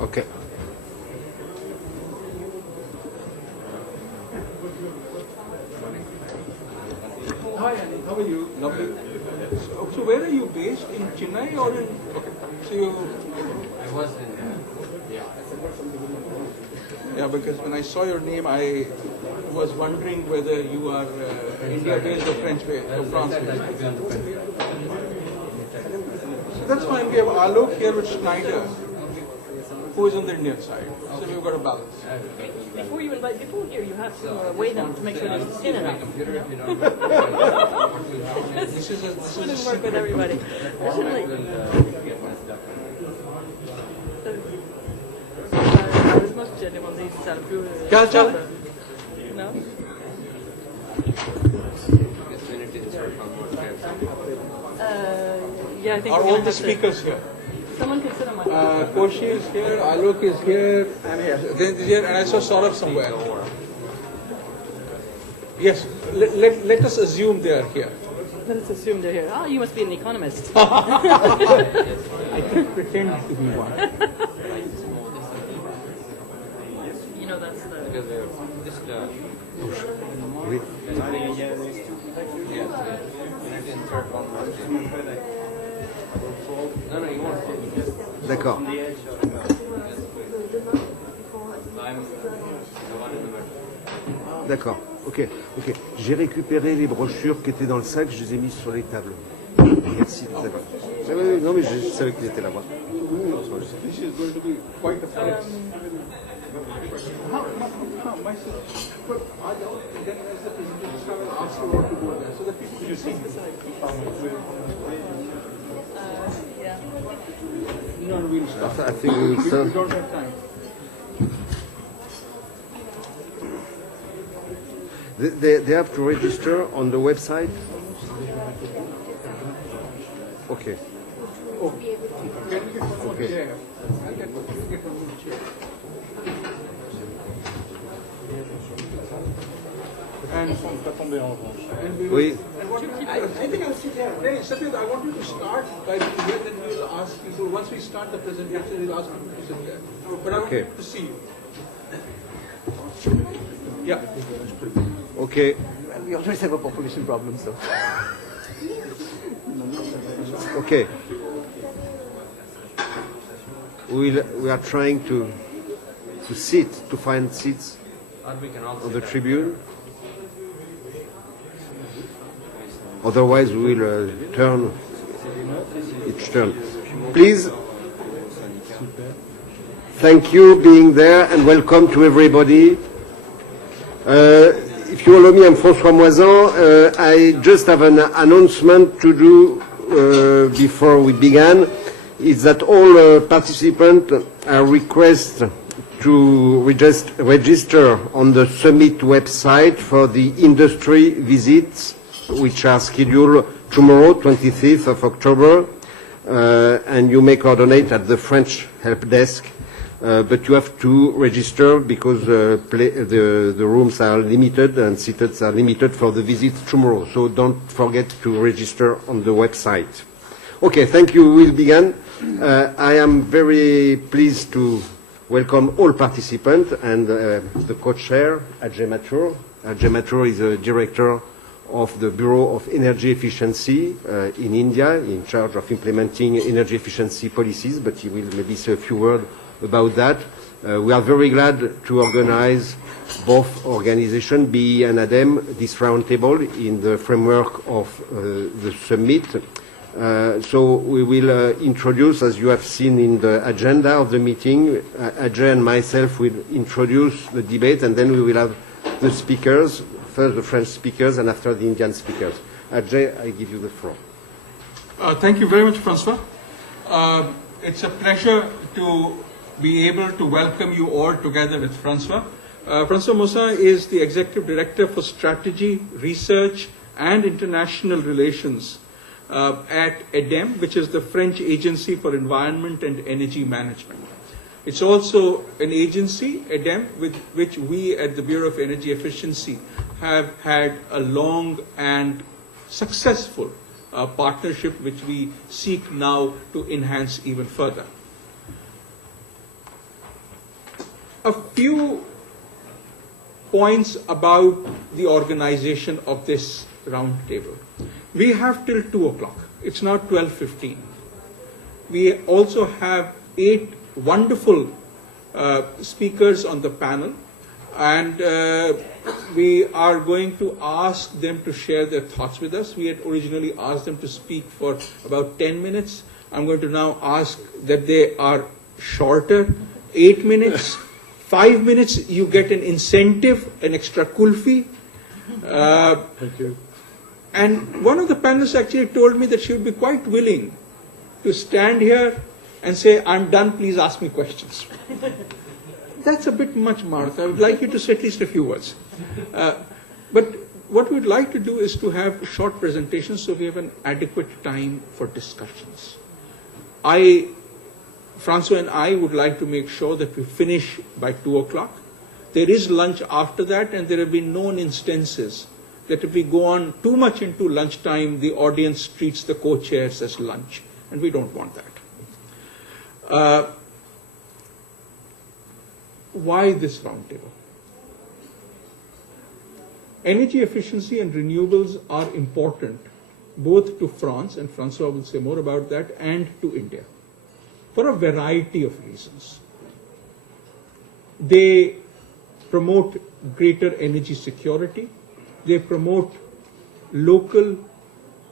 Okay. Hi, Annie. How are you? Lovely. So where are you based? In Chennai or in... Okay. So you... I was in, yeah. Yeah, because when I saw your name, I was wondering whether you are India-based or French-based or France-based. So that's fine. We have Alok here with Schneider, who is on the Indian side. So we've got a balance. Before you invite people here, you have to weigh them to make sure they're thin enough. This Wouldn't work with everybody. क्या चल? No? Yeah, I think Are we're all gonna the have speakers here? Someone can sit on my Koshi is here, Alok is here, then is here, and I saw Saurabh somewhere. Yes, let us assume they are here. Let's assume they're here. Oh, you must be an economist. I can pretend to be one. You know, that's the... Because just, Oui. no, you won't. D'accord. I'm the one in the middle. D'accord. Ok. Ok. J'ai récupéré les brochures qui étaient dans le sac, je les ai mises sur les tables. Merci. D'accord. Oui, non, mais je savais qu'ils étaient là-bas. This is going to be quite a flex. My sister, but I don't, then as the presentation, I will ask you what to do there, so that people you see. Yeah. No, we'll start. I think we will We start. don't have time. They have to register on the website? Okay. Oh, can we get one more Okay. chair? I'll get one more chair. And we will, Oui. and what I think I'll sit here. Hey, Satyad, I want you to start by being here, then we'll ask people, once we start the presentation, we'll ask people to sit there. But I want Okay. people to see you. Yeah. Okay. Well, we always have a population problem, so. Okay. We are trying to find seats Or we can also on the tribune. Otherwise, we will turn each turn. Please. Thank you being there and welcome to everybody. If you allow me, I'm François Moisan. I just have an announcement to do before we begin. Is that all participants are requested to register on the summit website for the industry visits, which are scheduled tomorrow, 25th of October, and you may coordinate at the French help desk. But you have to register because the rooms are limited and seats are limited for the visit tomorrow. So don't forget to register on the website. Okay, thank you. We'll begin. I am very pleased to welcome all participants and the co-chair, Ajay Mathur. Ajay Mathur is a director of the Bureau of Energy Efficiency in India, in charge of implementing energy efficiency policies, but he will maybe say a few words about that. We are very glad to organize both organizations, BE and ADEME, this roundtable in the framework of the summit. So we will introduce, as you have seen in the agenda of the meeting, Ajay and myself will introduce the debate, and then we will have the speakers, first the French speakers and after the Indian speakers. Ajay, I give you the floor. Thank you very much, François. It's a pleasure to be able to welcome you all together with François. François Moisan is the Executive Director for Strategy, Research and International Relations at ADEME, which is the French Agency for Environment and Energy Management. It's also an agency, ADEME, with which we at the Bureau of Energy Efficiency have had a long and successful partnership, which we seek now to enhance even further. a few points about the organization of this roundtable. We have till 2 o'clock. It's now 12:15. We also have 8 wonderful speakers on the panel, and we are going to ask them to share their thoughts with us. We had originally asked them to speak for about 10 minutes. I'm going to now ask that they are shorter, 8 minutes. 5 minutes, you get an incentive, an extra kulfi. Thank you. And one of the panelists actually told me that she would be quite willing to stand here and say, I'm done, please ask me questions. That's a bit much, Martha. I would like you to say at least a few words. But what we'd like to do is to have short presentations so we have an adequate time for discussions. François and I would like to make sure that we finish by 2 o'clock. There is lunch after that, and there have been known instances that if we go on too much into lunchtime, the audience treats the co-chairs as lunch, and we don't want that. Why this roundtable? Energy efficiency and renewables are important both to France, and François will say more about that, and to India, for a variety of reasons. They promote greater energy security. They promote local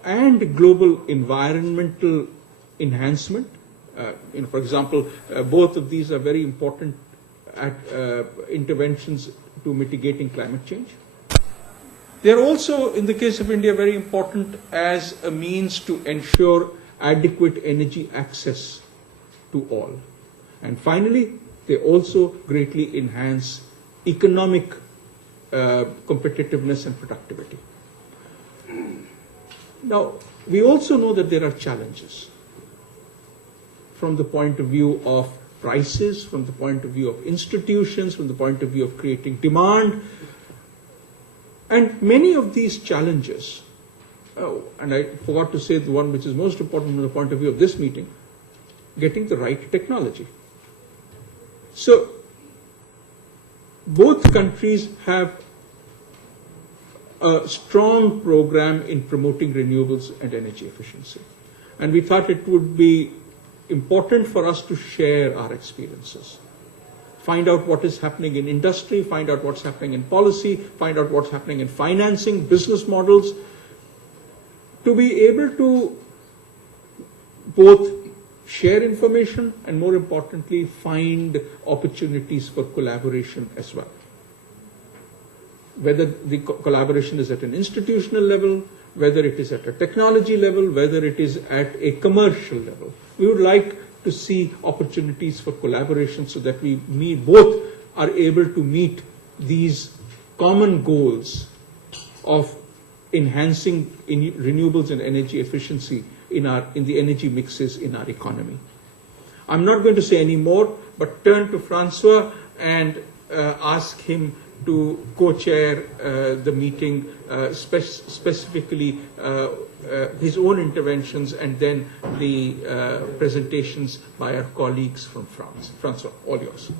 and global environmental enhancement. For example, both of these are very important interventions to mitigating climate change. They are also, in the case of India, very important as a means to ensure adequate energy access to all. And finally, they also greatly enhance economic competitiveness and productivity. Now, we also know that there are challenges from the point of view of prices, from the point of view of institutions, from the point of view of creating demand. And many of these challenges, and I forgot to say the one which is most important from the point of view of this meeting, getting the right technology. So, both countries have a strong program in promoting renewables and energy efficiency. And we thought it would be important for us to share our experiences. Find out what is happening in industry, find out what's happening in policy, find out what's happening in financing, business models, to be able to both share information and, more importantly, find opportunities for collaboration as well. Whether the collaboration is at an institutional level, whether it is at a technology level, whether it is at a commercial level. We would like to see opportunities for collaboration so that we both are able to meet these common goals of enhancing renewables and energy efficiency in the energy mixes in our economy. I'm not going to say any more, but turn to François and ask him to co-chair the meeting, specifically his own interventions and then the presentations by our colleagues from France. François, all yours.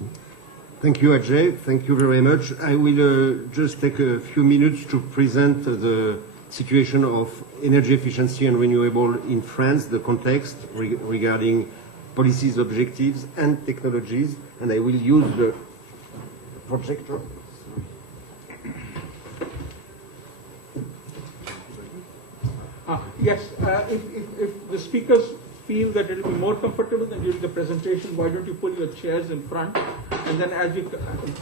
Thank you, Ajay. Thank you very much. I will just take a few minutes to present the situation of energy efficiency and renewable in France, the context regarding policies, objectives, and technologies. And I will use the projector. Yes, if the speakers feel that it will be more comfortable than during the presentation, why don't you put your chairs in front, and then as we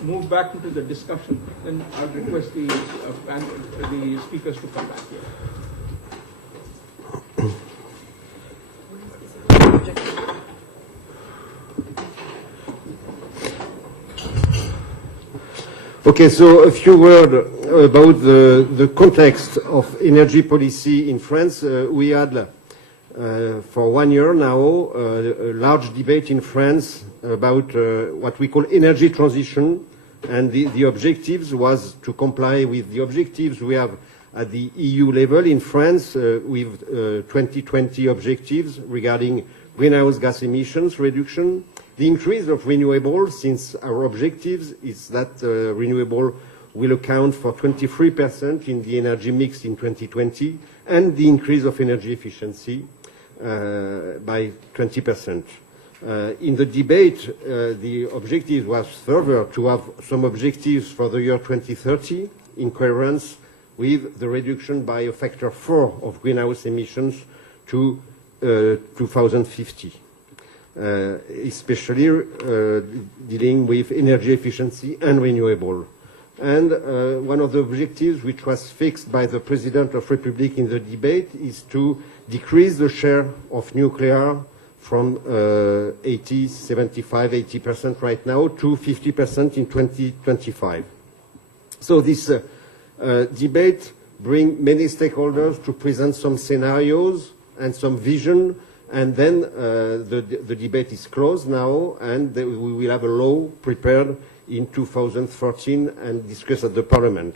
move back into the discussion, then I'll request the speakers to come back here. Okay, so a few words about the context of energy policy in France. We had, for 1 year now, a large debate in France about what we call energy transition, and the objectives was to comply with the objectives we have at the EU level in France with 2020 objectives regarding greenhouse gas emissions reduction, The increase of renewable, since our objectives is that renewable will account for 23% in the energy mix in 2020, and the increase of energy efficiency by 20%. In the debate, the objective was further to have some objectives for the year 2030 in coherence with the reduction by a factor 4 of greenhouse emissions to 2050, especially dealing with energy efficiency and renewable. And one of the objectives which was fixed by the President of the Republic in the debate is to decrease the share of nuclear from 80% right now to 50% in 2025. So this debate brings many stakeholders to present some scenarios and some vision, and then the debate is closed now, and we will have a law prepared in 2014 and discussed at the Parliament.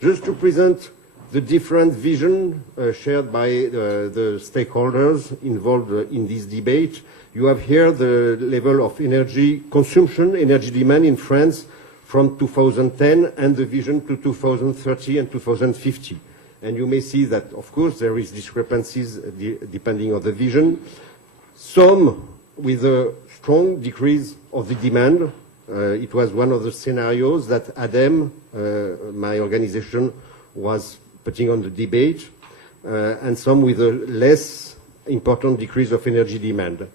Just to present the different vision shared by the stakeholders involved in this debate, you have here the level of energy consumption, energy demand in France from 2010 and the vision to 2030 and 2050. And you may see that, of course, there is discrepancies depending on the vision. Some with a strong decrease of the demand. It was one of the scenarios that ADEME, my organization, was putting on the debate, and some with a less important decrease of energy demand.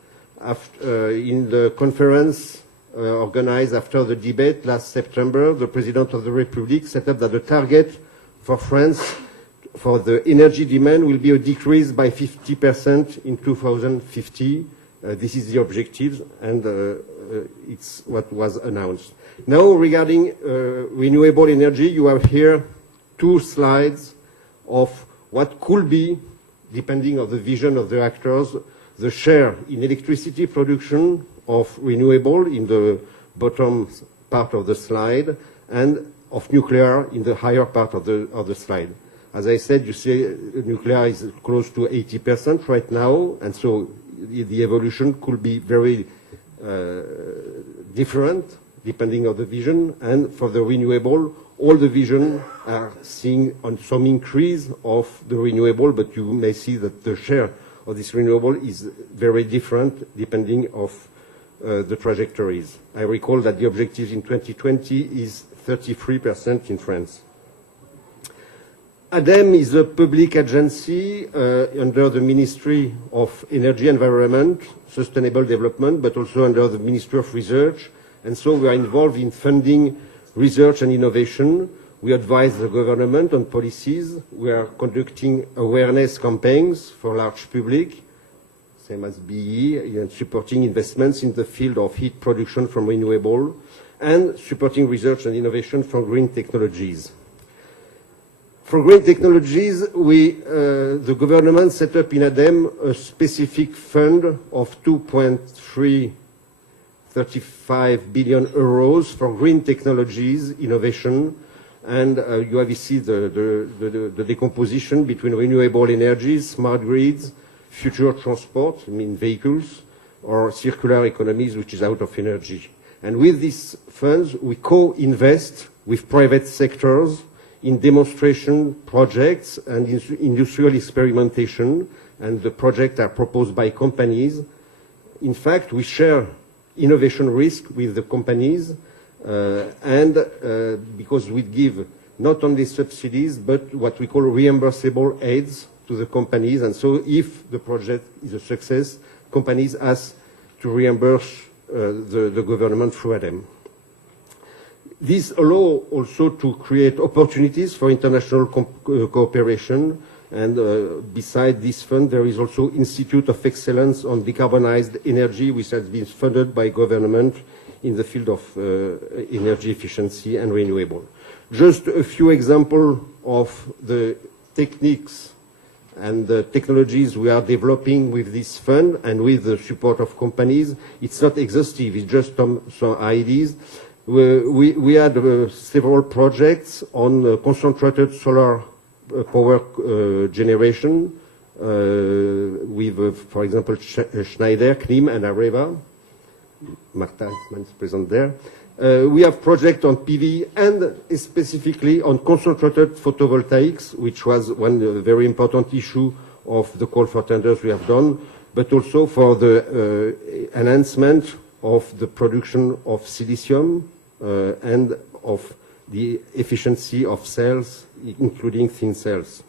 In the conference organized after the debate last September, the President of the Republic set up that the target for France for the energy demand will be a decrease by 50% in 2050. This is the objective, and it's what was announced. Now, regarding renewable energy, you have here 2 slides of what could be, depending on the vision of the actors, the share in electricity production of renewable in the bottom part of the slide, and of nuclear in the higher part of the slide. As I said, you see nuclear is close to 80% right now, and so the evolution could be very different depending on the vision. And for the renewable, all the vision are seeing on some increase of the renewable, but you may see that the share of this renewable is very different depending on the trajectories. I recall that the objective in 2020 is 33% in France. ADEME is a public agency under the Ministry of Energy, Environment, Sustainable Development, but also under the Ministry of Research. And so we are involved in funding research and innovation. We advise the government on policies. We are conducting awareness campaigns for large public, same as BE, and supporting investments in the field of heat production from renewable, and supporting research and innovation for green technologies. For green technologies, the government set up in ADEME a specific fund of 2.335 billion euros for green technologies innovation, and you have see the decomposition between renewable energies, smart grids, future transport, I mean vehicles, or circular economies, which is out of energy. And with these funds, we co-invest with private sectors in demonstration projects and industrial experimentation, and the projects are proposed by companies. In fact, we share innovation risk with the companies, because we give not only subsidies, but what we call reimbursable aids to the companies. And so if the project is a success, companies ask to reimburse the government through ADEME. This allows also to create opportunities for international cooperation, and beside this fund there is also Institute of Excellence on Decarbonized Energy, which has been funded by government in the field of energy efficiency and renewable. Just a few examples of the techniques and the technologies we are developing with this fund and with the support of companies. It's not exhaustive, it's just some ideas. We had several projects on concentrated solar power generation with, for example, Schneider, KNIM, and Areva. Marta is present there. We have project on PV and specifically on concentrated photovoltaics, which was one very important issue of the call for tenders we have done, but also for the enhancement of the production of silicium and of the efficiency of cells, including thin cells.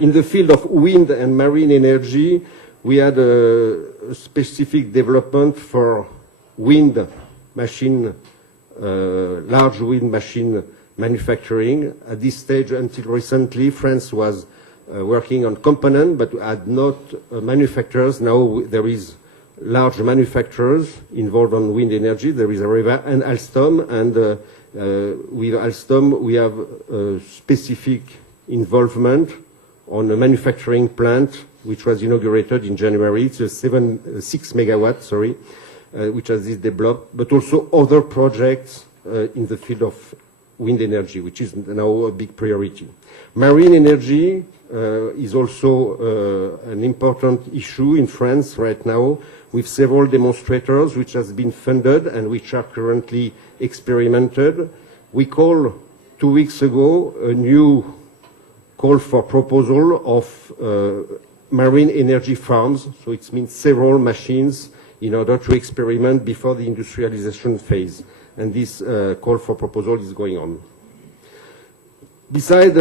In the field of wind and marine energy, we had a specific development for wind machine, large wind machine manufacturing. At this stage, until recently, France was working on component, but had not manufacturers. Now there is large manufacturers involved on wind energy. There is Areva and Alstom, and with Alstom we have a specific involvement on a manufacturing plant which was inaugurated in January. It's a 6 megawatt, which has this developed, but also other projects in the field of wind energy, which is now a big priority. Marine energy is also an important issue in France right now, with several demonstrators which has been funded and which are currently experimented. We call 2 weeks ago a new call for proposal of marine energy farms, so it means several machines in order to experiment before the industrialization phase. And this call for proposal is going on. Besides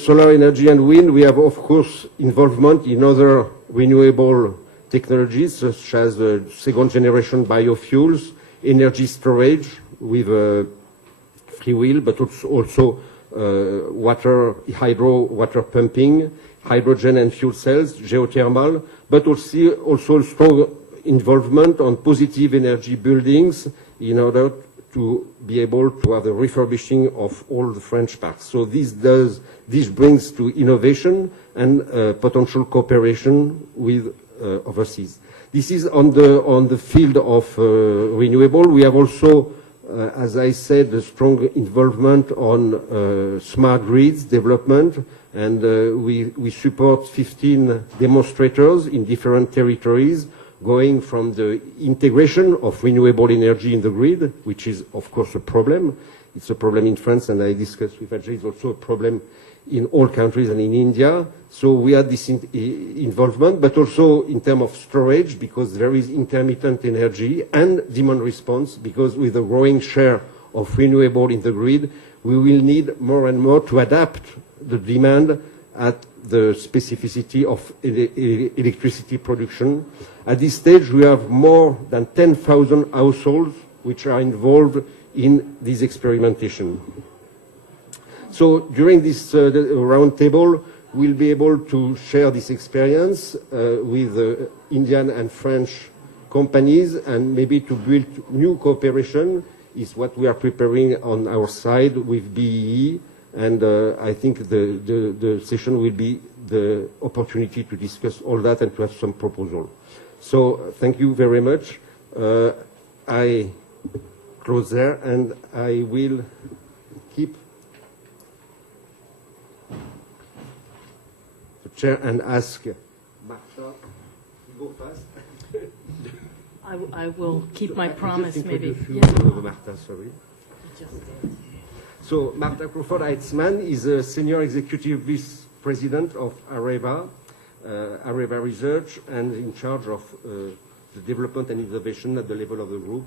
solar energy and wind, we have, of course, involvement in other renewable technologies, such as second-generation biofuels, energy storage with free will, but also hydro water pumping, hydrogen and fuel cells, geothermal, but also strong involvement on positive energy buildings in order to be able to have the refurbishing of all the French parks. So this brings to innovation and potential cooperation with overseas. This is on the field of renewable. We have also, as I said, a strong involvement on smart grids development, and we support 15 demonstrators in different territories, going from the integration of renewable energy in the grid, which is, of course, a problem. It's a problem in France, and I discussed with Ajay, it's also a problem in all countries and in India. So we had this involvement, but also in terms of storage, because there is intermittent energy and demand response, because with the growing share of renewable in the grid, we will need more and more to adapt the demand at the specificity of electricity production. At this stage, we have more than 10,000 households which are involved in this experimentation. So during this roundtable, we'll be able to share this experience with Indian and French companies, and maybe to build new cooperation is what we are preparing on our side with BEE. And I think the session will be the opportunity to discuss all that and to have some proposal. So thank you very much. I close there, and I will keep the chair and ask Marta to go fast. I will keep my promise, just maybe. Marta, sorry. So Marta Crawford-Heitzman is a Senior Executive Vice President of Areva, Areva Research, and in charge of the development and innovation at the level of the group.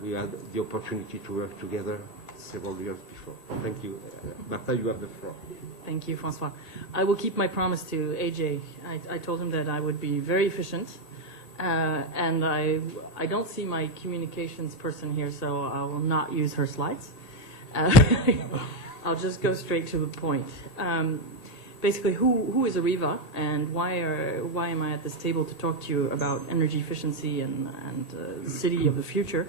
We had the opportunity to work together several years before. Thank you. Marta, you have the floor. Thank you, François. I will keep my promise to Ajay. I told him that I would be very efficient, and I don't see my communications person here, so I will not use her slides. I'll just go straight to the point. Basically, who is Areva, and why am I at this table to talk to you about energy efficiency and the city of the future?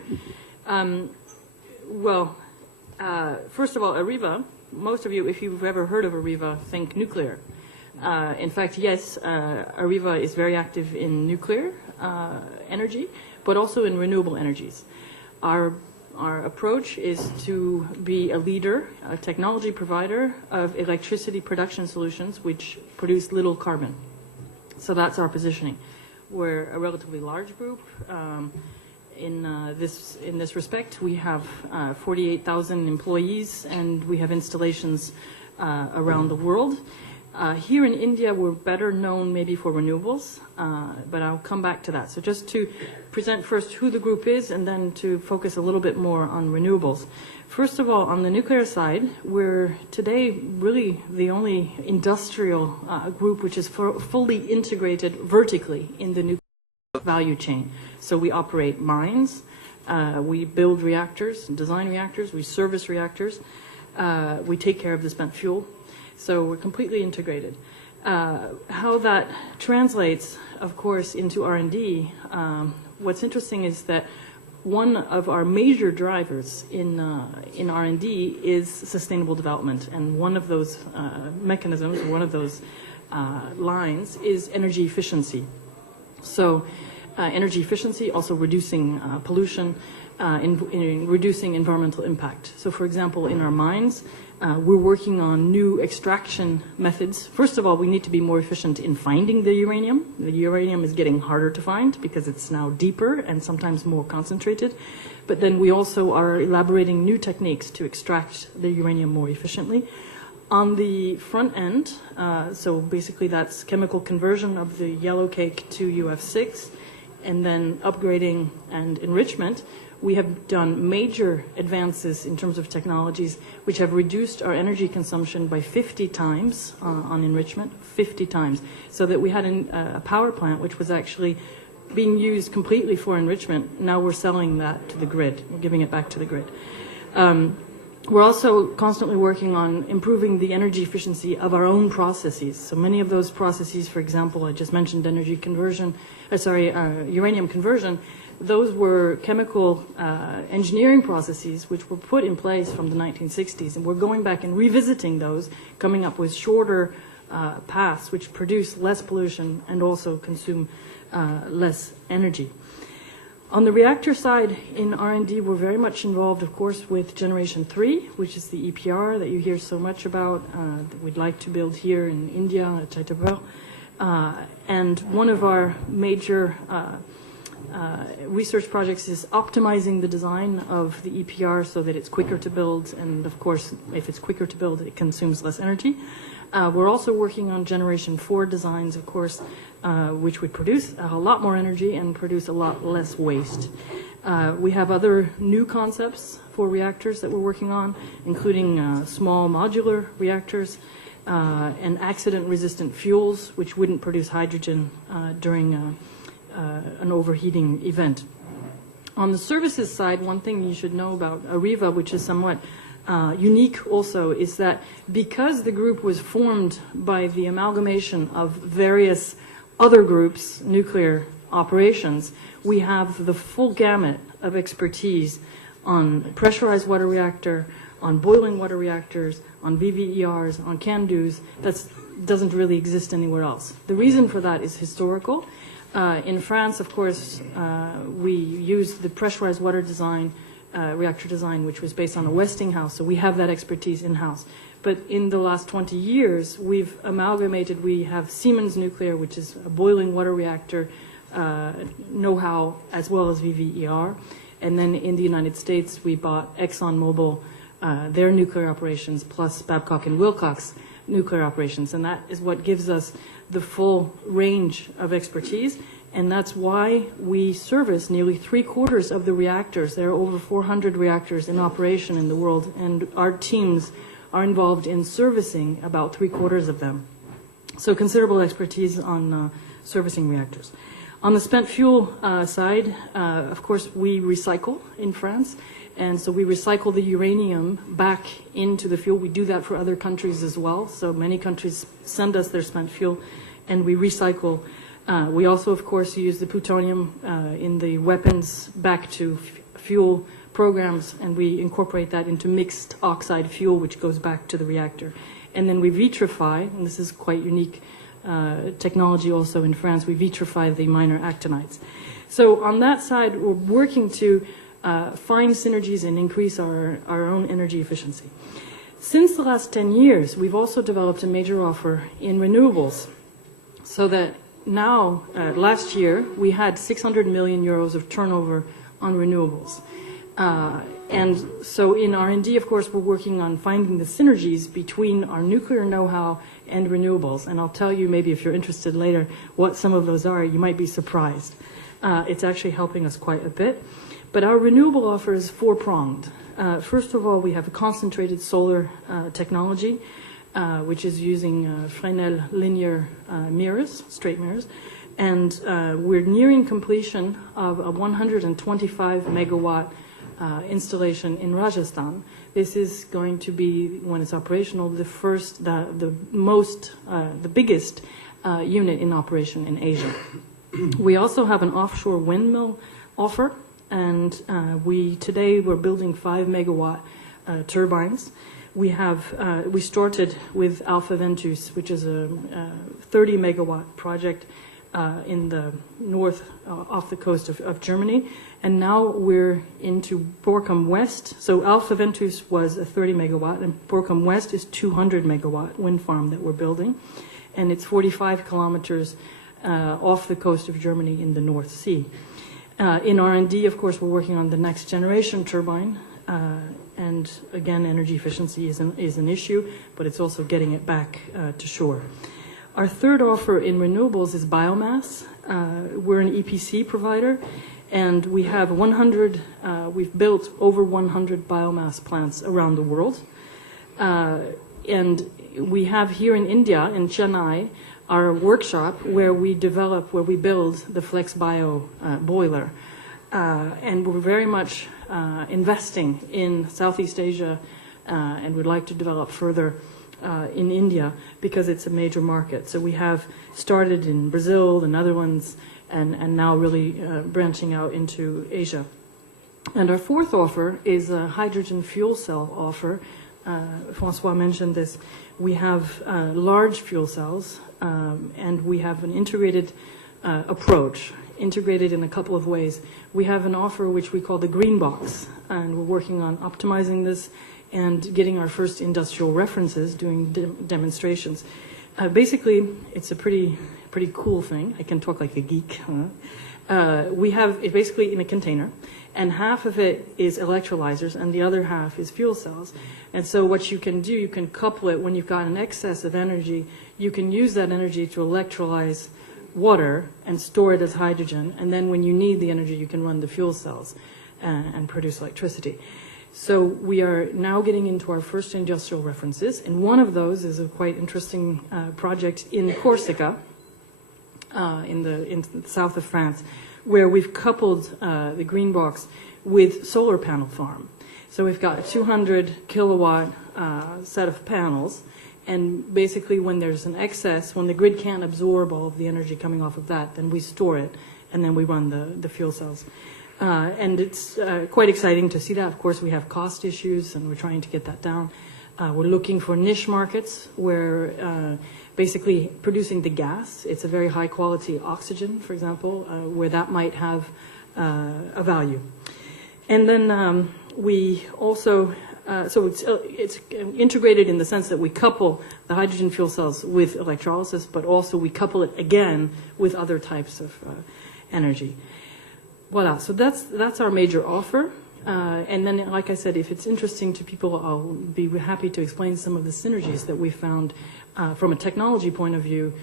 First of all, Areva, most of you, if you've ever heard of Areva, think nuclear. In fact, yes, Areva is very active in nuclear energy, but also in renewable energies. Our approach is to be a leader, a technology provider of electricity production solutions which produce little carbon. So that's our positioning. we're a relatively large group. In this respect, we have 48,000 employees, and we have installations around the world. Here in India, we're better known maybe for renewables, but I'll come back to that. So just to present first who the group is, and then to focus a little bit more on renewables. First of all, on the nuclear side, we're today really the only industrial group which is fully integrated vertically in the nuclear value chain. So we operate mines, we build reactors, design reactors, we service reactors, we take care of the spent fuel. So we're completely integrated. How that translates, of course, into R&D, what's interesting is that one of our major drivers in R&D is sustainable development, and one of those mechanisms, one of those lines is energy efficiency. So energy efficiency, also reducing pollution, in reducing environmental impact. So for example, in our mines, we're working on new extraction methods. First of all, we need to be more efficient in finding the uranium. The uranium is getting harder to find because it's now deeper and sometimes more concentrated. But then we also are elaborating new techniques to extract the uranium more efficiently. On the front end, so basically that's chemical conversion of the yellow cake to UF6, and then upgrading and enrichment. We have done major advances in terms of technologies which have reduced our energy consumption by 50 times on enrichment, 50 times. So that we had a power plant which was actually being used completely for enrichment. Now we're selling that to the grid. We're giving it back to the grid. We're also constantly working on improving the energy efficiency of our own processes. So many of those processes, for example, I just mentioned energy conversion, uranium conversion. Those were chemical engineering processes which were put in place from the 1960s, and we're going back and revisiting those, coming up with shorter paths which produce less pollution and also consume less energy. On the reactor side, in R&D, we're very much involved, of course, with Generation 3, which is the EPR that you hear so much about, that we'd like to build here in India, at Chhatrapur. And one of our major research projects is optimizing the design of the EPR so that it's quicker to build, and of course, if it's quicker to build, it consumes less energy. We're also working on Generation 4 designs, of course, which would produce a lot more energy and produce a lot less waste. We have other new concepts for reactors that we're working on, including small modular reactors and accident-resistant fuels, which wouldn't produce hydrogen during an overheating event. On the services side, one thing you should know about AREVA, which is somewhat unique also, is that because the group was formed by the amalgamation of various other groups, nuclear operations, we have the full gamut of expertise on pressurized water reactor, on boiling water reactors, on VVERs, on CANDUs. That doesn't really exist anywhere else. The reason for that is historical. In France, of course, we used the pressurized water design, reactor design, which was based on a Westinghouse, so we have that expertise in-house. But in the last 20 years, we've amalgamated. We have Siemens Nuclear, which is a boiling water reactor know-how, as well as VVER. And then in the United States, we bought ExxonMobil, their nuclear operations, plus Babcock and Wilcox nuclear operations. And that is what gives us the full range of expertise. And that's why we service nearly 3/4 of the reactors. There are over 400 reactors in operation in the world, and our teams are involved in servicing about 3/4 of them. So considerable expertise on servicing reactors. On the spent fuel side, of course, we recycle in France. And so we recycle the uranium back into the fuel. We do that for other countries as well. So many countries send us their spent fuel, and we recycle. We also, of course, use the plutonium in the weapons back to fuel programs, and we incorporate that into mixed oxide fuel, which goes back to the reactor. And then we vitrify, and this is quite unique technology also in France, we vitrify the minor actinides. So on that side, we're working to find synergies and increase our own energy efficiency. Since the last 10 years, we've also developed a major offer in renewables, so that now, last year, we had 600 million euros of turnover on renewables. And so in R&D, of course, we're working on finding the synergies between our nuclear know-how and renewables. And I'll tell you, maybe if you're interested later, what some of those are. You might be surprised. It's actually helping us quite a bit. But our renewable offer is four-pronged. First of all, we have a concentrated solar technology, which is using Fresnel linear mirrors, straight mirrors. And we're nearing completion of a 125 megawatt installation in Rajasthan. This is going to be, when it's operational, the biggest unit in operation in Asia. We also have an offshore windmill offer, and today we're building 5 megawatt turbines. We started with Alpha Ventus, which is a 30 megawatt project in the north, off the coast of Germany. And now we're into Borkum West. So Alpha Ventus was a 30 megawatt, and Borkum West is 200 megawatt wind farm that we're building. And it's 45 kilometers off the coast of Germany in the North Sea. In R&D, of course, we're working on the next generation turbine. And again, energy efficiency is an issue, but it's also getting it back to shore. Our third offer in renewables is biomass. We're an EPC provider, and we have we've built over 100 biomass plants around the world. And we have here in India, in Chennai, our workshop where we build the Flex Bio boiler. And we're very much investing in Southeast Asia, and would like to develop further in India because it's a major market. So we have started in Brazil, the Netherlands, and now really branching out into Asia. And our fourth offer is a hydrogen fuel cell offer. François mentioned this. We have large fuel cells, and we have an integrated approach, integrated in a couple of ways. We have an offer which we call the Green Box, and we're working on optimizing this and getting our first industrial references, doing demonstrations. Basically, it's a pretty cool thing. I can talk like a geek. We have it basically in a container, and half of it is electrolyzers, and the other half is fuel cells. And so what you can do, you can couple it when you've got an excess of energy. You can use that energy to electrolyze water and store it as hydrogen, and then when you need the energy, you can run the fuel cells and produce electricity. So we are now getting into our first industrial references, and one of those is a quite interesting project in Corsica, in the south of France, where we've coupled the Green Box with solar panel farm. So we've got a 200 kilowatt set of panels, and basically when there's an excess, when the grid can't absorb all of the energy coming off of that, then we store it, and then we run the fuel cells. And it's quite exciting to see that. Of course, we have cost issues, and we're trying to get that down. We're looking for niche markets where basically producing the gas, it's a very high quality oxygen, for example, where that might have a value. And then we also, so it's integrated in the sense that we couple the hydrogen fuel cells with electrolysis, but also we couple it again with other types of energy. Voila, so that's our major offer. And then, like I said, if it's interesting to people, I'll be happy to explain some of the synergies that we found from a technology point of view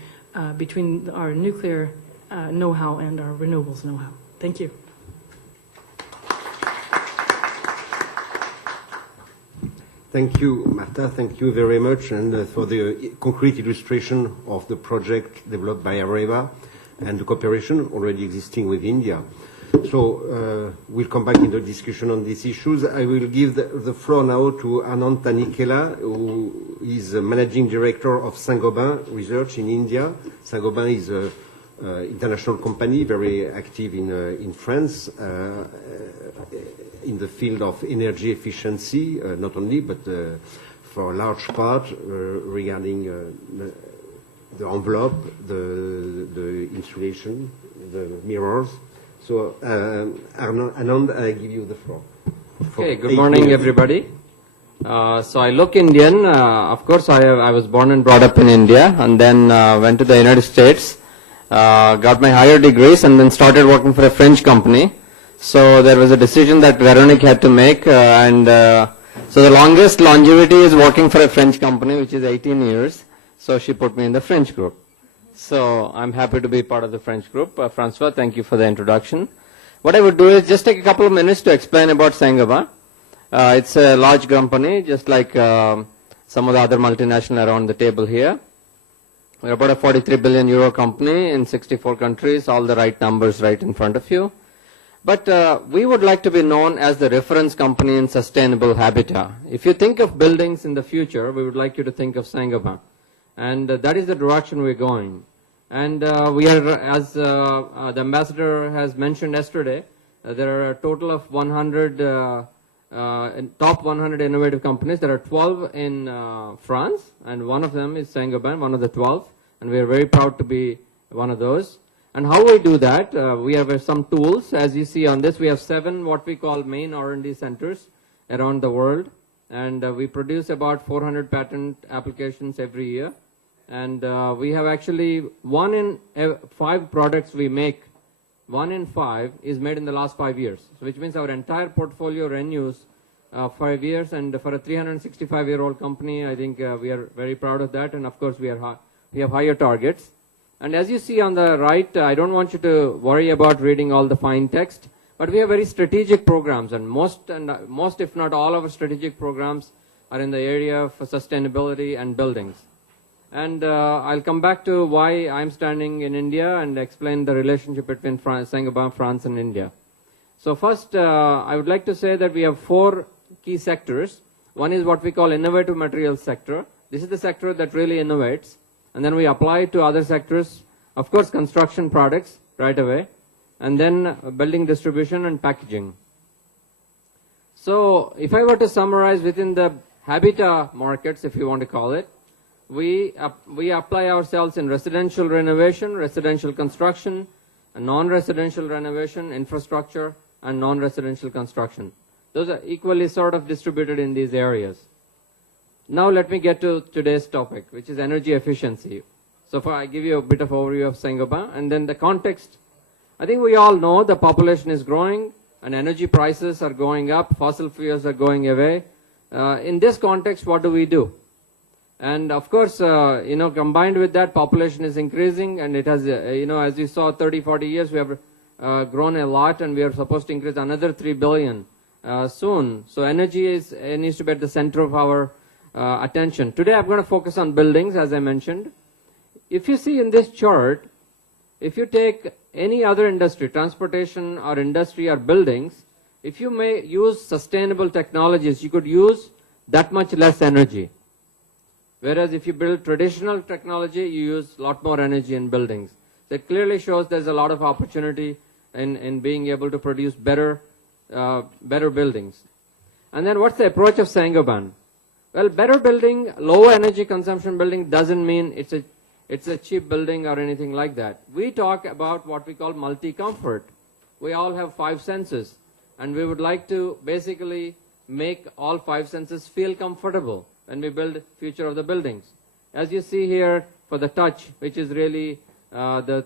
between our nuclear know-how and our renewables know-how. Thank you. Thank you, Marta. Thank you very much, and for the concrete illustration of the project developed by Areva and the cooperation already existing with India. So we'll come back into discussion on these issues. I will give the floor now to Anand Tanikela, who is the Managing Director of Saint-Gobain Research in India. Saint-Gobain is an international company, very active in France, in the field of energy efficiency, not only, but for a large part regarding the envelope, the insulation, the mirrors. So, Anand, I give you the floor. Okay, good morning, everybody. So I look Indian. Of course, I was born and brought up in India, and then went to the United States. got my higher degrees, and then started working for a French company. So there was a decision that Veronique had to make, so the longest longevity is working for a French company, which is 18 years. So she put me in the French group. So I'm happy to be part of the French group. François, thank you for the introduction. What I would do is just take a couple of minutes to explain about Saint-Gobain. It's a large company, just like some of the other multinational around the table here. We're about a 43 billion euro company in 64 countries, all the right numbers right in front of you. But we would like to be known as the reference company in sustainable habitat. If you think of buildings in the future, we would like you to think of Saint-Gobain. And that is the direction we're going. And we are, as the ambassador has mentioned yesterday, there are a total of 100, top 100 innovative companies. There are 12 in France, and one of them is Saint-Gobain, one of the 12. And we are very proud to be one of those. And how we do that, we have some tools. As you see on this, we have 7 what we call main R&D centers around the world. And we produce about 400 patent applications every year. And we have actually 1 in 5 products we make, 1 in 5 is made in the last 5 years. So which means our entire portfolio renews 5 years. And for a 365-year-old company, I think we are very proud of that. And of course, we have higher targets. And as you see on the right, I don't want you to worry about reading all the fine text, but we have very strategic programs, and most if not all of our strategic programs are in the area of sustainability and buildings. And I'll come back to why I'm standing in India and explain the relationship between Saint-Gobain, France and India. So first, I would like to say that we have 4 key sectors. One is what we call innovative materials sector. This is the sector that really innovates. And then we apply it to other sectors, of course, construction products right away, and then building distribution and packaging. So if I were to summarize within the habitat markets, if you want to call it, we apply ourselves in residential renovation, residential construction, non-residential renovation, infrastructure, and non-residential construction. Those are equally sort of distributed in these areas. Now let me get to today's topic, which is energy efficiency. So I give you a bit of overview of Saint-Gobain, and then the context. I think we all know the population is growing, and energy prices are going up, fossil fuels are going away. In this context, what do we do? And of course, combined with that, population is increasing, and it has, as you saw 30, 40 years, we have grown a lot, and we are supposed to increase another 3 billion soon. So energy needs to be at the center of our attention. Today I'm going to focus on buildings, as I mentioned. If you see in this chart, if you take any other industry, transportation or industry or buildings, if you may use sustainable technologies, you could use that much less energy. Whereas if you build traditional technology, you use a lot more energy in buildings. So it clearly shows there's a lot of opportunity in being able to produce better buildings. And then what's the approach of Saint-Gobain? Well, better building, low energy consumption building doesn't mean it's a cheap building or anything like that. We talk about what we call multi-comfort. We all have 5 senses, and we would like to basically make all 5 senses feel comfortable when we build future of the buildings. As you see here for the touch, which is really the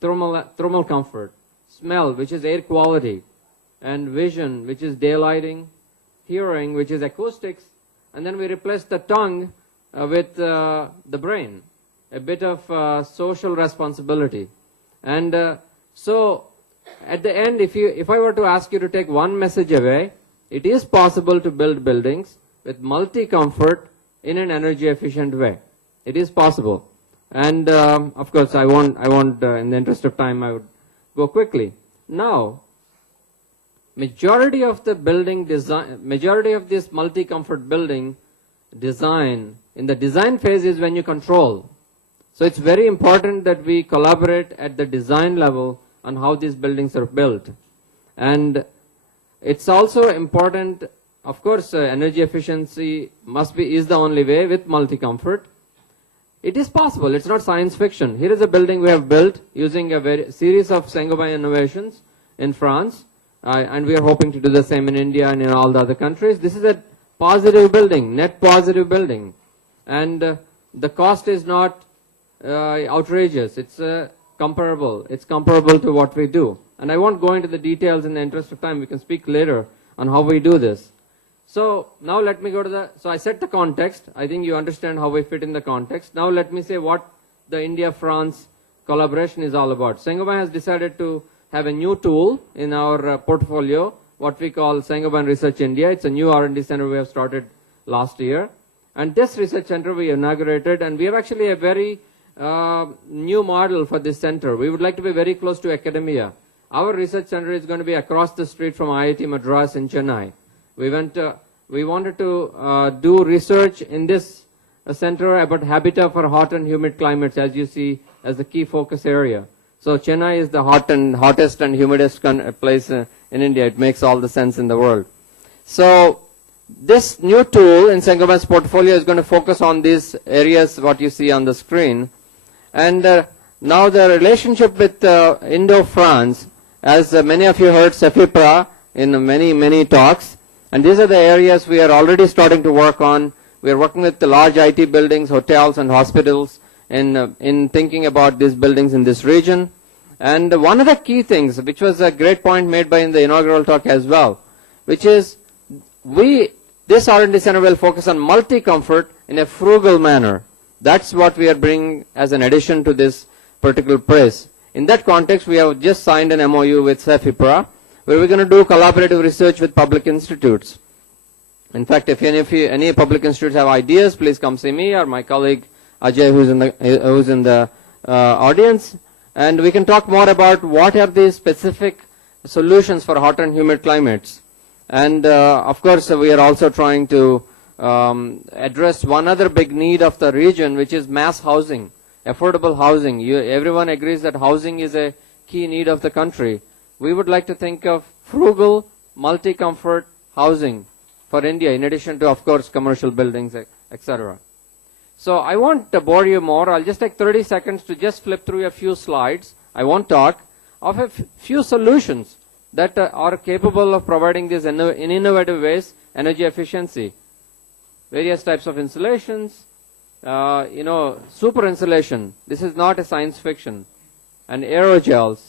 thermal comfort, smell, which is air quality, and vision, which is daylighting, hearing, which is acoustics, and then we replace the tongue with the brain, a bit of social responsibility. And so at the end, if I were to ask you to take one message away, it is possible to build buildings with multi-comfort in an energy efficient way. It is possible. And of course, I won't in the interest of time, I would go quickly. Now, majority of the building design, majority of this multi-comfort building design, in the design phase is when you control. So it's very important that we collaborate at the design level on how these buildings are built. And it's also important, of course, energy efficiency is the only way with multi-comfort. It is possible, it's not science fiction. Here is a building we have built using a series of Saint-Gobain innovations in France. And we are hoping to do the same in India and in all the other countries. This is a positive building, net positive building. And the cost is not outrageous. It's comparable. It's comparable to what we do. And I won't go into the details in the interest of time. We can speak later on how we do this. So now let me go to so I set the context. I think you understand how we fit in the context. Now let me say what the India-France collaboration is all about. Saint-Gobain has decided to have a new tool in our portfolio, what we call Saint-Gobain Research India. It's a new R&D center we have started last year. And this research center we inaugurated, and we have actually a very new model for this center. We would like to be very close to academia. Our research center is going to be across the street from IIT Madras in Chennai. We wanted to do research in this center about habitat for hot and humid climates, as you see, as the key focus area. So Chennai is the hottest and humidest place in India. It makes all the sense in the world. So this new tool in Saint-Gobain's portfolio is going to focus on these areas, what you see on the screen. And now the relationship with Indo-France, as many of you heard CEFIPRA in many talks, and these are the areas we are already starting to work on. We are working with the large IT buildings, hotels and hospitals in thinking about these buildings in this region. And one of the key things, which was a great point made by in the inaugural talk as well, which is this R&D center will focus on multi-comfort in a frugal manner. That's what we are bringing as an addition to this particular press. In that context, we have just signed an MOU with CEFIPRA, where we're going to do collaborative research with public institutes. In fact, if any public institutes have ideas, please come see me or my colleague Ajay, who's in the audience, and we can talk more about what are the specific solutions for hot and humid climates. And of course, we are also trying to address one other big need of the region, which is mass housing, affordable housing. Everyone agrees that housing is a key need of the country. We would like to think of frugal, multi-comfort housing for India, in addition to, of course, commercial buildings, etc. So I won't bore you more. I'll just take 30 seconds to just flip through a few slides. I won't talk of a few solutions that are capable of providing this in innovative ways, energy efficiency, various types of insulations, super insulation. This is not a science fiction, and aerogels,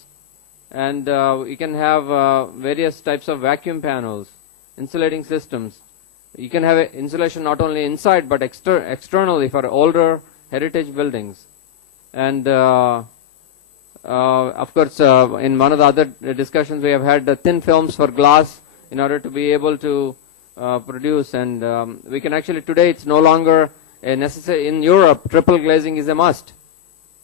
and you can have various types of vacuum panels, insulating systems. You can have insulation not only inside but externally for older heritage buildings. And of course, in one of the other discussions, we have had thin films for glass in order to be able to produce. And we can actually, today, it's no longer a necessary. In Europe, triple glazing is a must.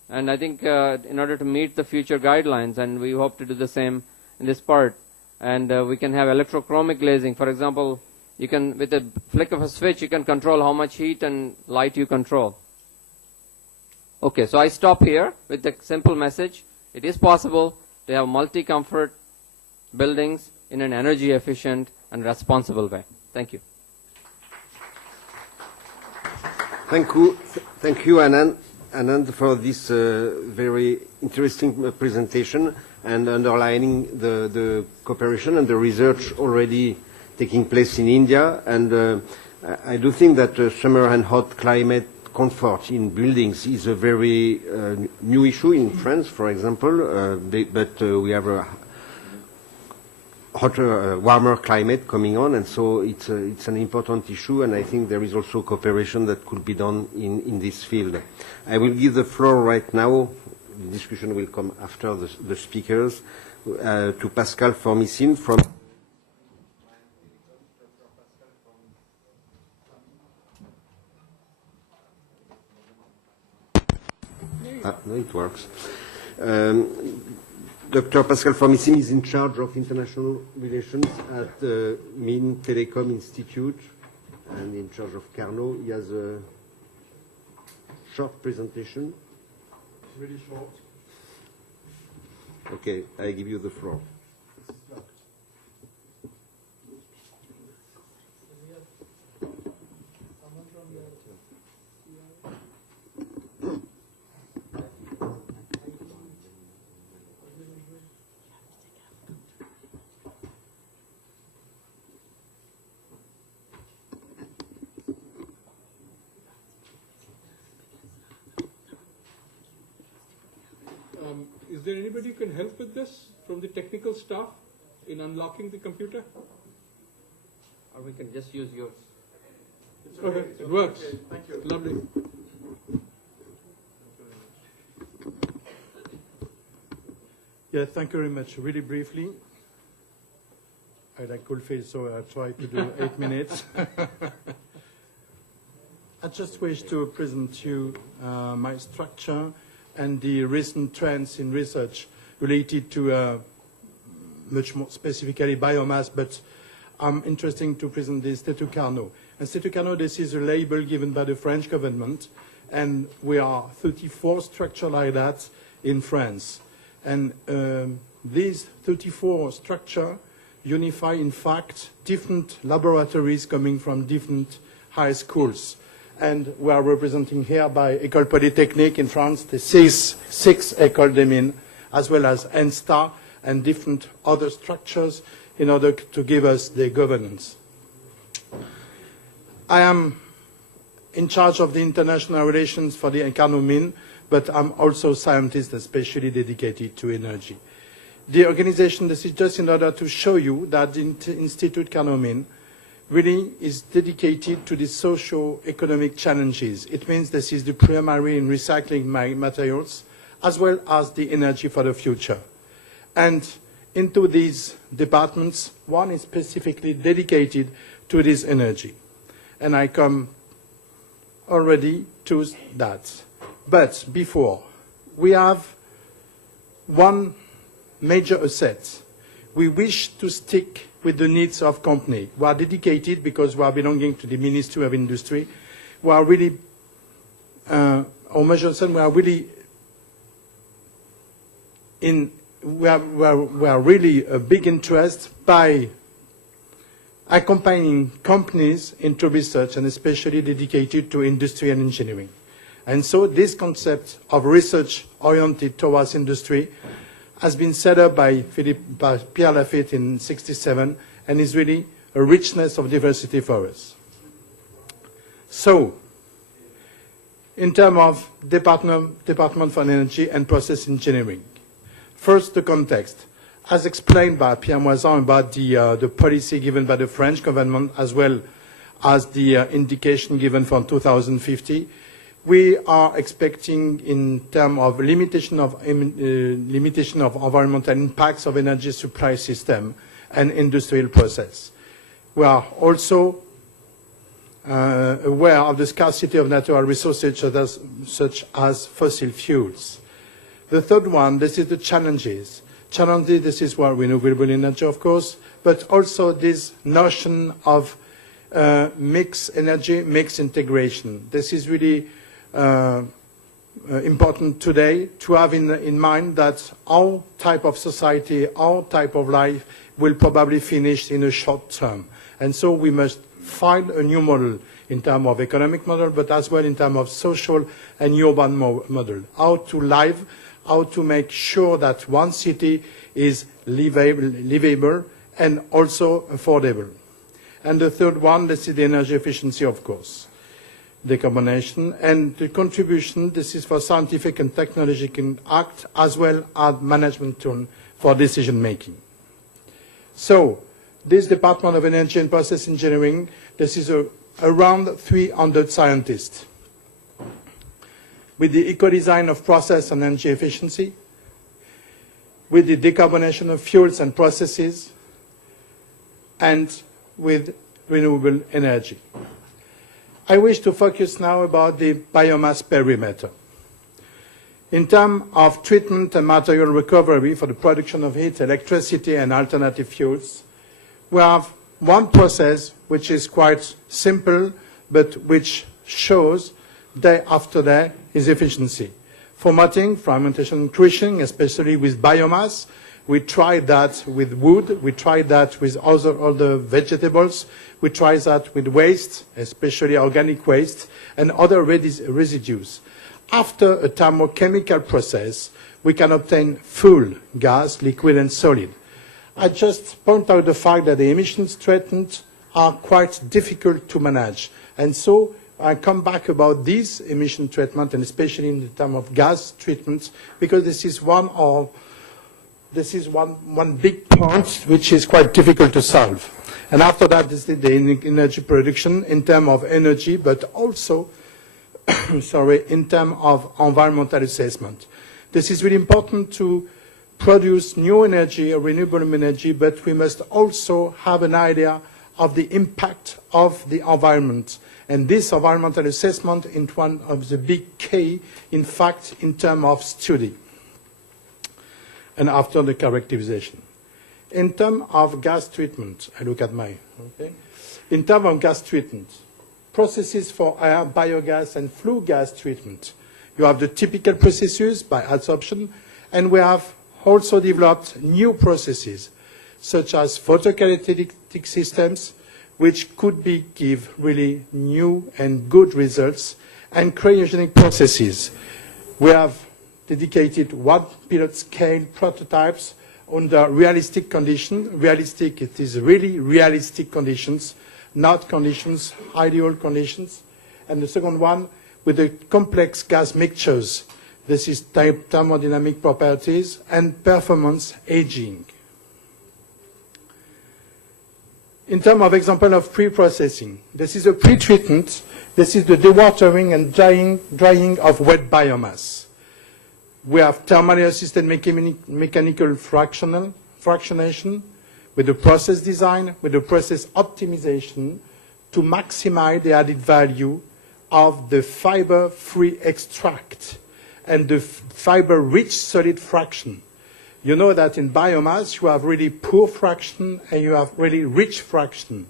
And I think in order to meet the future guidelines, and we hope to do the same in this part. And we can have electrochromic glazing. For example, you can, with a flick of a switch, you can control how much heat and light you control. Okay, so I stop here with the simple message. It is possible to have multi-comfort buildings in an energy efficient and responsible way. Thank you. Thank you, Anand, for this very interesting presentation and underlining the cooperation and the research already taking place in India. And I do think that summer and hot climate comfort in buildings is a very new issue in France, for example, but we have a hotter, warmer climate coming on, and so it's an important issue, and I think there is also cooperation that could be done in this field. I will give the floor right now, the discussion will come after the speakers, to Pascal Formicine from no, it works. Dr. Pascal Formicine is in charge of international relations at the Mines Telecom Institute and in charge of Carnot. He has a short presentation. Really short. Okay, I give you the floor. Is there anybody who can help with this from the technical staff in unlocking the computer? Or we can just use yours. Okay, it works. Okay, thank you. Lovely. Yeah, thank you very much. Really briefly, I like Coolfield, so I'll try to do 8 minutes. I just wish to present you my structure and the recent trends in research related to much more specifically biomass, but I'm interested to present the Statut Carnot. And Statut Carnot, this is a label given by the French government, and we are 34 structures like that in France. And these 34 structures unify, in fact, different laboratories coming from different high schools. And we are representing here by École Polytechnique in France, the six Écoles des Mines, as well as ENSTA and different other structures in order to give us the governance. I am in charge of the international relations for the Carnot Mine, but I'm also a scientist especially dedicated to energy. The organization, this is just in order to show you that the Institute Carnot Mine really is dedicated to the socio-economic challenges. It means this is the primary in recycling materials, as well as the energy for the future. And into these departments, one is specifically dedicated to this energy. And I come already to that. But before, we have one major asset. We wish to stick with the needs of company. We are dedicated because we are belonging to the Ministry of Industry. We are really, we are really a big interest by accompanying companies into research and especially dedicated to industry and engineering. And so this concept of research oriented towards industry has been set up by Pierre Lafitte in 1967 and is really a richness of diversity for us. So, in terms of Department for Energy and Process Engineering, first the context. As explained by Pierre Moisan about the policy given by the French government as well as the indication given for 2050, we are expecting in terms of limitation of environmental impacts of energy supply system and industrial process. We are also aware of the scarcity of natural resources such as fossil fuels. The third one, this is the challenges. Challenges, this is what renewable energy, of course, but also this notion of mixed energy, mixed integration. This is really important today to have in mind that our type of society, our type of life will probably finish in a short term. And so we must find a new model in terms of economic model, but as well in terms of social and urban model. How to live, how to make sure that one city is livable and also affordable. And the third one, this is the energy efficiency, of course. Decarbonation and the contribution, this is for scientific and technological act as well as management tool for decision making. So this Department of Energy and Process Engineering, this is around 300 scientists with the eco-design of process and energy efficiency, with the decarbonation of fuels and processes, and with renewable energy. I wish to focus now about the biomass perimeter. In terms of treatment and material recovery for the production of heat, electricity, and alternative fuels, we have one process which is quite simple, but which shows day after day its efficiency. Formatting, fermentation, crushing, especially with biomass. We tried that with wood. We tried that with other vegetables. We tried that with waste, especially organic waste, and other residues. After a thermochemical process, we can obtain fuel, gas, liquid, and solid. I just point out the fact that the emissions threatened are quite difficult to manage. And so I come back about this emission treatment, and especially in the term of gas treatment, because this is one big point which is quite difficult to solve. And after that is the energy production in terms of energy, but also, in terms of environmental assessment. This is really important to produce new energy, or renewable energy, but we must also have an idea of the impact of the environment. And this environmental assessment is one of the big key, in fact, in terms of study. And after the characterization. In terms of gas treatment, I look at okay? In terms of gas treatment, processes for air, biogas, and flue gas treatment. You have the typical processes by adsorption, and we have also developed new processes, such as photocatalytic systems, which could give really new and good results, and cryogenic processes. We have dedicated 1 pilot scale prototypes under realistic conditions. Realistic, it is really realistic conditions, not conditions, ideal conditions. And the second one, with the complex gas mixtures. This is thermodynamic properties and performance aging. In terms of example of pre-processing, this is a pre-treatment. This is the dewatering and drying of wet biomass. We have thermally assisted mechanical fractionation with the process design, with the process optimization to maximize the added value of the fiber-free extract and the fiber-rich solid fraction. You know that in biomass you have really poor fraction and you have really rich fraction.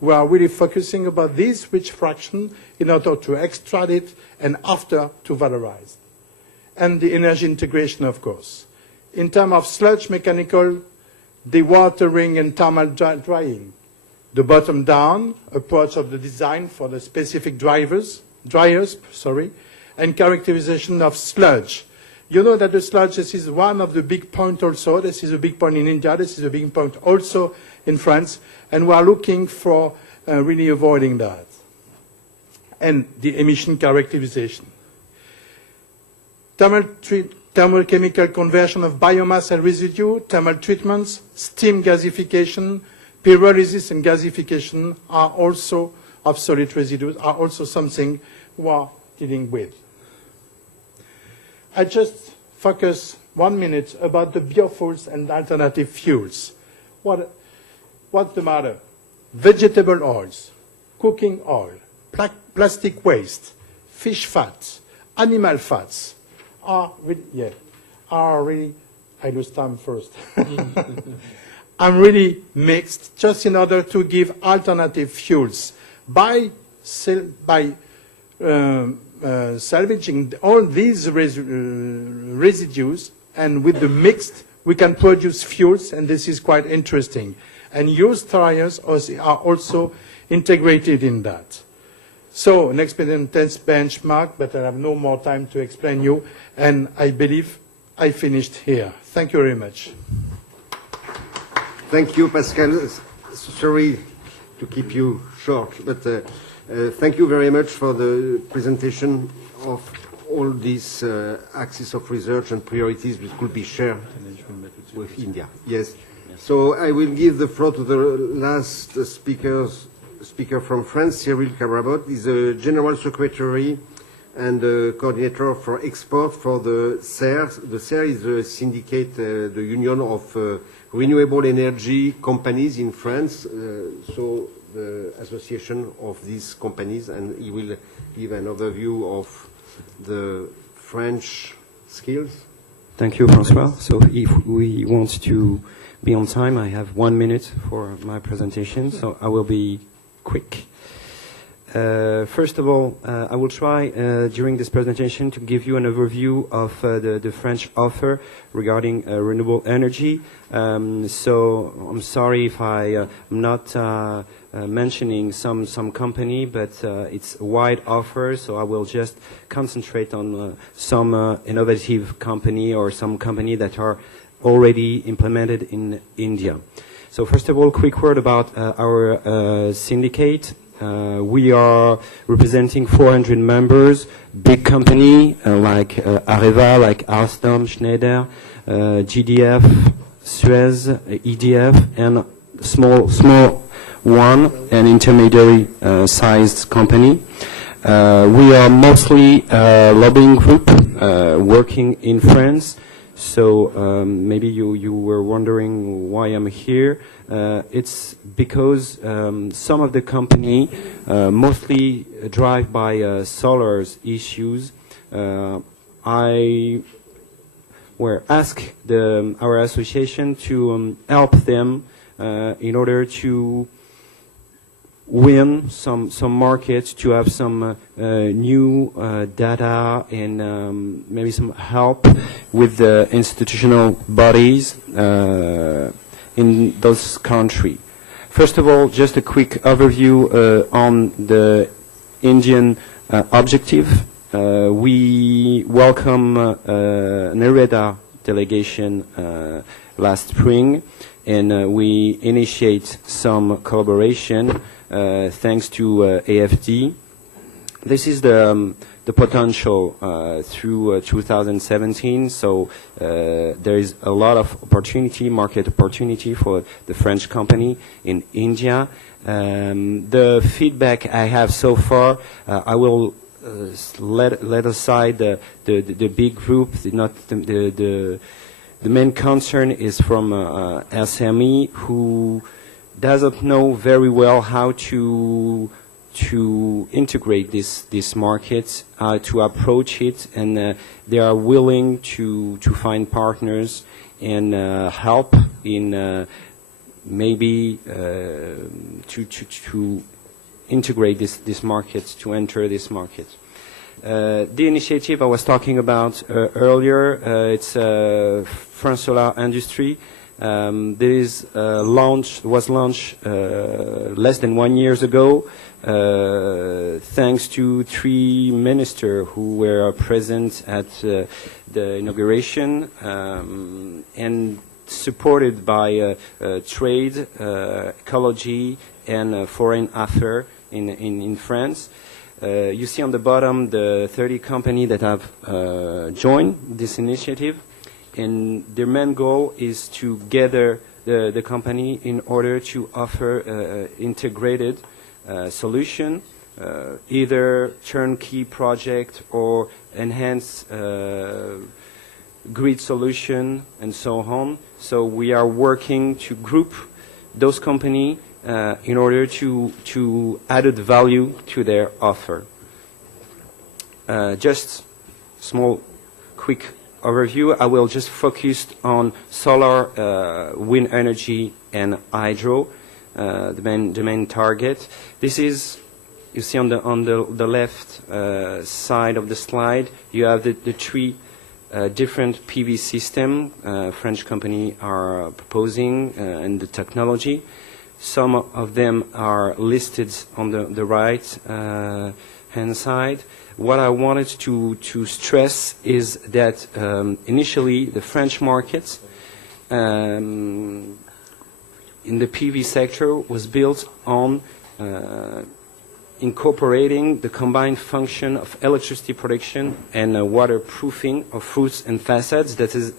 We are really focusing about this rich fraction in order to extract it and after to valorize. And the energy integration, of course. In terms of sludge mechanical dewatering and thermal drying, the bottom-down approach of the design for the specific dryers, and characterization of sludge. You know that the sludge, this is one of the big points also. This is a big point in India. This is a big point also in France. And we are looking for really avoiding that. And the emission characterization. Thermochemical conversion of biomass and residue, thermal treatments, steam gasification, pyrolysis and gasification are also of solid residues, are also something we are dealing with. I just focus 1 minute about the biofuels and alternative fuels. What's the matter? Vegetable oils, cooking oil, plastic waste, fish fats, animal fats, are really, I lose time first. I'm really mixed just in order to give alternative fuels. By salvaging all these residues, and with the mixed, we can produce fuels, and this is quite interesting. And used tires are also integrated in that. So, an intense benchmark, but I have no more time to explain you, and I believe I finished here. Thank you very much. Thank you, Pascal. Sorry to keep you short, but thank you very much for the presentation of all these axes of research and priorities which could be shared with India. Yes. So I will give the floor to the last speaker from France, Cyril Carabot. He's the General Secretary and coordinator for export for the CER. The CER is the syndicate, the union of renewable energy companies in France. So the association of these companies, and he will give an overview of the French skills. Thank you, François. So if we want to be on time, I have 1 minute for my presentation, so I will be quick. First of all, I will try during this presentation to give you an overview of the French offer regarding renewable energy. So I'm sorry if I'm not mentioning some company, but it's a wide offer, so I will just concentrate on some innovative company or some company that are already implemented in India. So first of all, quick word about our syndicate. We are representing 400 members, big company like Areva, like Alstom, Schneider, GDF, Suez, EDF, and small one, an intermediary sized company. We are mostly a lobbying group working in France. So maybe you were wondering why I'm here. It's because some of the company, mostly drive by solar issues, I were asked our association to help them in order to win some markets, to have some new data and maybe some help with the institutional bodies in those countries. First of all, just a quick overview on the Indian objective. We welcome Narendra delegation last spring, and we initiate some collaboration thanks to AFD. This is the potential through 2017. So there is a lot of opportunity, market opportunity for the French company in India. The feedback I have so far, I will let aside the big group. Not the main concern is from SME who doesn't know very well how to integrate this market, to approach it, and they are willing to find partners and help in maybe to integrate this market, to enter this market. The initiative I was talking about earlier, it's France Solar Industry. This was launched less than 1 year ago, thanks to 3 ministers who were present at the inauguration, and supported by trade, ecology, and foreign affairs in France. You see on the bottom the 30 companies that have joined this initiative. And their main goal is to gather the company in order to offer integrated solution, either turnkey project or enhanced grid solution and so on. So we are working to group those companies in order to added value to their offer. Just small, quick overview. I will just focus on solar, wind energy, and hydro, the main target. This is, you see on the left side of the slide, you have the 3 different PV system French company are proposing and the technology. Some of them are listed on the right hand side. What I wanted to stress is that initially the French market in the PV sector was built on incorporating the combined function of electricity production and waterproofing of roofs and facades. That is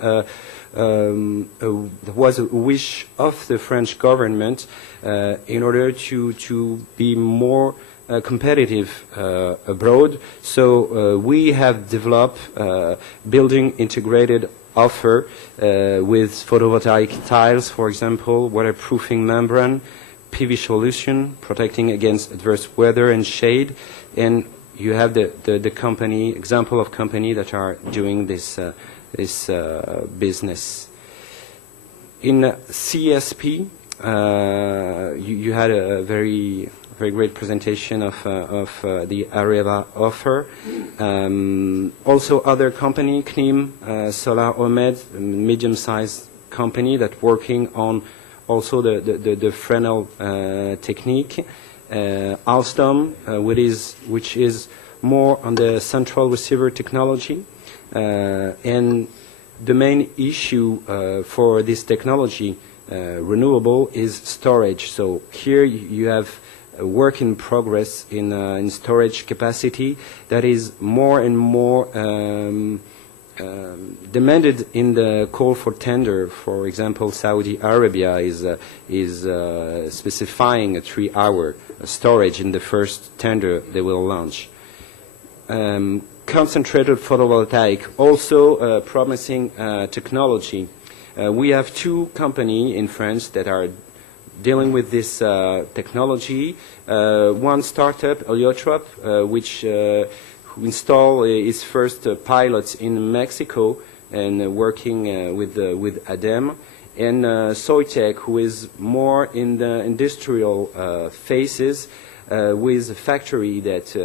was a wish of the French government in order to be more competitive abroad. So we have developed building integrated offer with photovoltaic tiles, for example, waterproofing membrane, PV solution protecting against adverse weather and shade, and you have the company example of company that are doing this business. In CSP, you had a very great presentation of the Areva offer. Also other company, CNIM, Solar Omed, medium-sized company that working on also the Fresnel technique. Alstom, which is more on the central receiver technology. And the main issue for this technology, renewable, is storage. So here you have a work in progress in storage capacity that is more and more demanded in the call for tender. For example, Saudi Arabia is specifying a 3-hour storage in the first tender they will launch. Concentrated photovoltaic, also a promising technology. We have 2 companies in France that are dealing with this technology. One startup, Heliotrop, which installed its first pilots in Mexico and working with ADEME, and Soitec, who is more in the industrial phases, with a factory that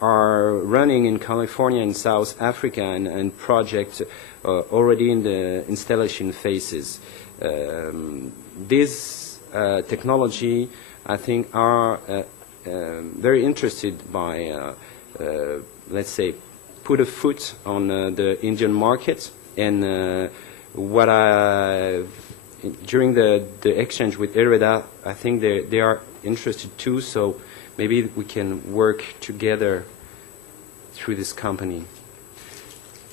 are running in California and South Africa and projects already in the installation phases. This technology, I think, are very interested by, let's say, put a foot on the Indian market. And during the exchange with IREDA, I think they are interested too, so maybe we can work together through this company.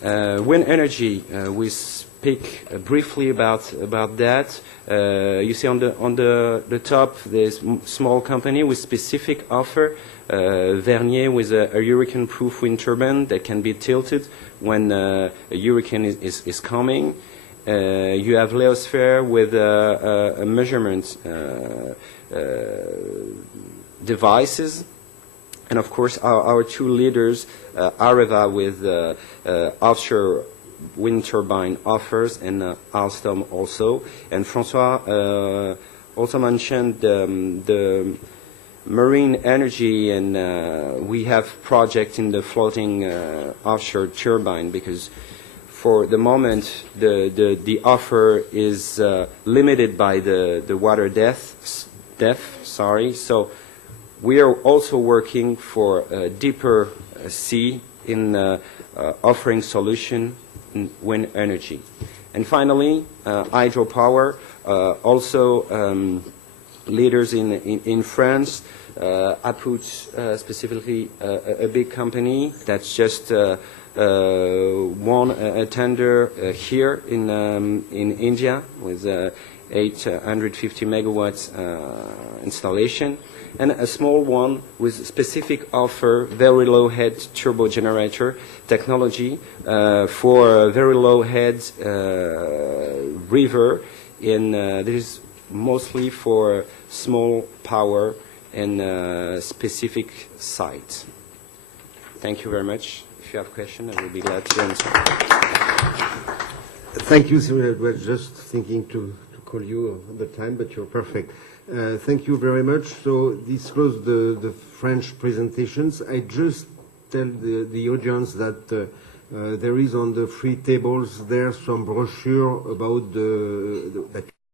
Wind energy, we speak briefly about that. You see on the top, there's small company with specific offer. Vernier with a hurricane-proof wind turbine that can be tilted when a hurricane is coming. You have Leosphere with a measurement devices, and of course our 2 leaders, Areva with offshore wind turbine offers, and Alstom also. And François also mentioned the marine energy, and we have projects in the floating offshore turbine, because for the moment the offer is limited by the water depth. So we are also working for a deeper sea in offering solution in wind energy. And finally, hydropower, also leaders in France. I put specifically a big company that's just won a tender here in India with 850 megawatts installation, and a small one with specific offer, very low head turbo generator technology for very low head river. And this is mostly for small power and specific sites. Thank you very much. If you have questions, I will be glad to answer. Thank you, sir. I was just thinking to call you at the time, but you're perfect. Thank you very much. So this closes the French presentations. I just tell the audience that there is on the 3 tables there some brochure about that